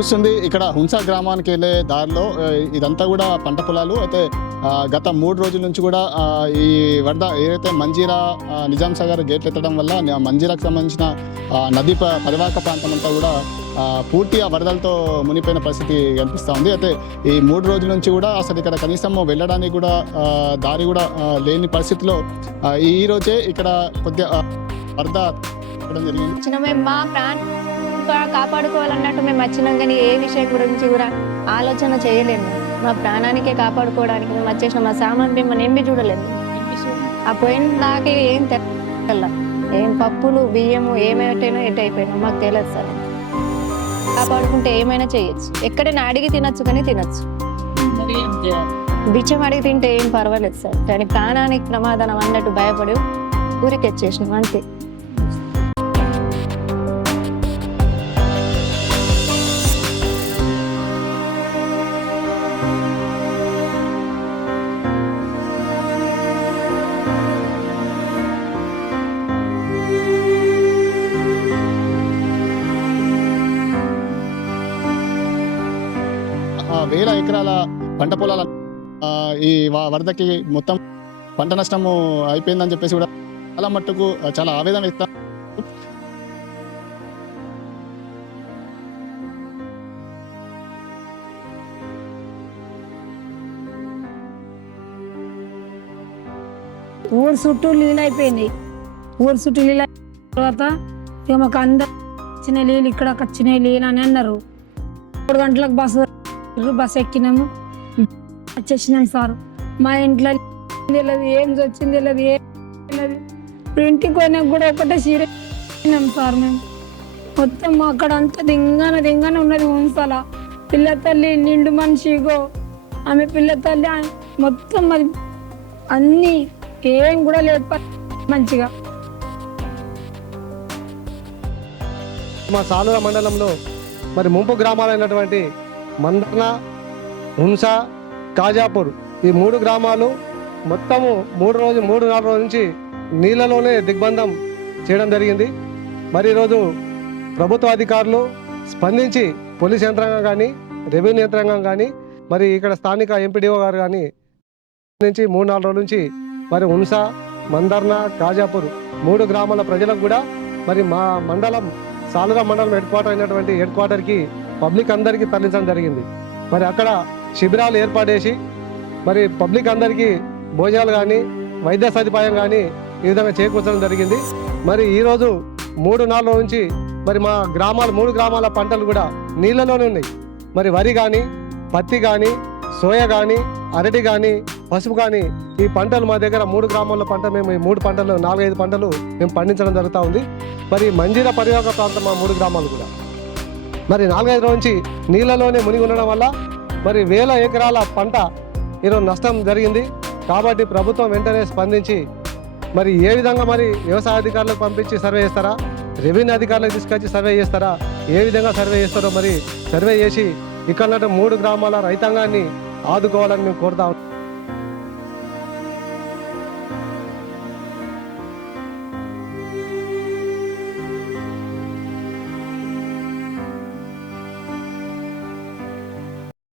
చూస్తుంది ఇక్కడ హుంసా గ్రామానికి వెళ్ళే దారిలో ఇదంతా కూడా పంట పొలాలు. అయితే గత 3 రోజుల నుంచి కూడా ఈ వరద ఏదైతే మంజీరా నిజాం సాగర్ గేట్లు ఎత్తడం వల్ల మంజీరాకు సంబంధించిన నదీ పరివాహక ప్రాంతం అంతా కూడా పూర్తిగా వరదలతో మునిపోయిన పరిస్థితి కనిపిస్తూ ఉంది. అయితే ఈ 3 రోజుల నుంచి కూడా అసలు ఇక్కడ కనీసం వెళ్ళడానికి కూడా దారి కూడా లేని పరిస్థితిలో ఈ రోజే ఇక్కడ కొద్దిగా వరద జరిగింది. మేము మా కాపాడుకోవాలన్నట్టు మేము వచ్చినాం, కానీ ఏ విషయం గురించి కూడా ఆలోచన చేయలేము. మా ప్రాణానికే కాపాడుకోవడానికి మేము వచ్చేసినాం. మా సామాన్ మేము ఏమి చూడలేదు. ఆ పోయిన దాకా ఏం తెల్ల ఏం పప్పులు బియ్యము ఏమైనా ఎట్ అయిపోయినా మాకు తెలియదు సార్. కాపాడుకుంటే ఏమైనా చేయొచ్చు, ఎక్కడైనా అడిగి తినచ్చు, కానీ తినచ్చు. బిచ్చం అడిగి తింటే ఏం పర్వాలేదు సార్, కానీ ప్రాణానికి ప్రమాదం అన్నట్టు భయపడి ఊరికి వచ్చేసినాం అంతే. వేల ఎకరాల పంట పొలాల ఈ వరదకి మొత్తం పంట నష్టము అయిపోయిందని చెప్పేసి కూడా చాలా మట్టుకు చాలా ఆవేదన వ్యక్తం. ఊరు చుట్టూ నీళ్ళు అయిపోయినాయి. ఊరు చుట్టూ నీళ్ళు తర్వాత ఇక మాకు అందరు వచ్చిన నీళ్ళు ఇక్కడ వచ్చిన నీళ్ళు అని అన్నారు. 3 గంటలకు బస్సు ఎక్కినాము, వచ్చేసినాం సార్. మా ఇంట్లో తెలియదు, ఏం వచ్చింది తెలియదు, ఏం తెలియదు. ఇప్పుడు ఇంటికి పోయినా కూడా ఒకటే సీరియస్ సార్. మేము మొత్తం అక్కడ అంతా దింగానే ఉన్నది ఉంచాల. పిల్ల తల్లి నిండు మనిషిగో ఆమె పిల్ల తల్లి మొత్తం అది అన్నీ ఏం కూడా లేదు మంచిగా. మా సాలూర మండలంలో మరి ముంపు గ్రామాలైనటువంటి మందర్న, హుంస, కాజాపూర్ ఈ 3 గ్రామాలు మొత్తము 3-4 రోజుల నుంచి నీళ్ళలోనే దిగ్బంధం చేయడం జరిగింది. మరి ఈరోజు ప్రభుత్వ అధికారులు స్పందించి పోలీస్ యంత్రాంగం కానీ రెవెన్యూ యంత్రాంగం కానీ మరి ఇక్కడ స్థానిక ఎంపీడీఓ గారు కానీ నుంచి 3-4 రోజుల నుంచి మరి హుంస, మందర్న, కాజాపూర్ 3 గ్రామాల ప్రజలకు కూడా మరి మా మండలం సాలూర మండలం హెడ్ క్వార్టర్కి పబ్లిక్ అందరికీ తరలించడం జరిగింది. మరి అక్కడ శిబిరాలు ఏర్పాటు చేసి మరి పబ్లిక్ అందరికీ భోజనాలు కానీ వైద్య సదుపాయం కానీ ఈ విధంగా చేకూర్చడం జరిగింది. మరి ఈరోజు 3-4 రోజుల నుంచి మరి మా 3 గ్రామాల పంటలు కూడా నీళ్ళలోనే ఉన్నాయి. మరి వరి కానీ, పత్తి కానీ, సోయా కానీ, అరటి కానీ, పసుపు కానీ ఈ పంటలు మా దగ్గర 3 గ్రామాల పంట మేము ఈ 3 పంటలు 4-5 పంటలు మేము పండించడం జరుగుతూ ఉంది. మరి మంజీరా పరివాహక ప్రాంతం మా 3 గ్రామాలు కూడా మరి 4-5 రోజుల నుంచి నీళ్ళలోనే మునిగి ఉండడం వల్ల మరి వేల ఎకరాల పంట ఈరోజు నష్టం జరిగింది. కాబట్టి ప్రభుత్వం వెంటనే స్పందించి మరి ఏ విధంగా మరి వ్యవసాయ అధికారులకు పంపించి సర్వే చేస్తారా, రెవెన్యూ అధికారులకు తీసుకొచ్చి సర్వే చేస్తారా, ఏ విధంగా సర్వే చేస్తారో మరి సర్వే చేసి ఇక్కడ 3 గ్రామాల రైతాంగాన్ని ఆదుకోవాలని మేము కోరుతా ఉన్నాం.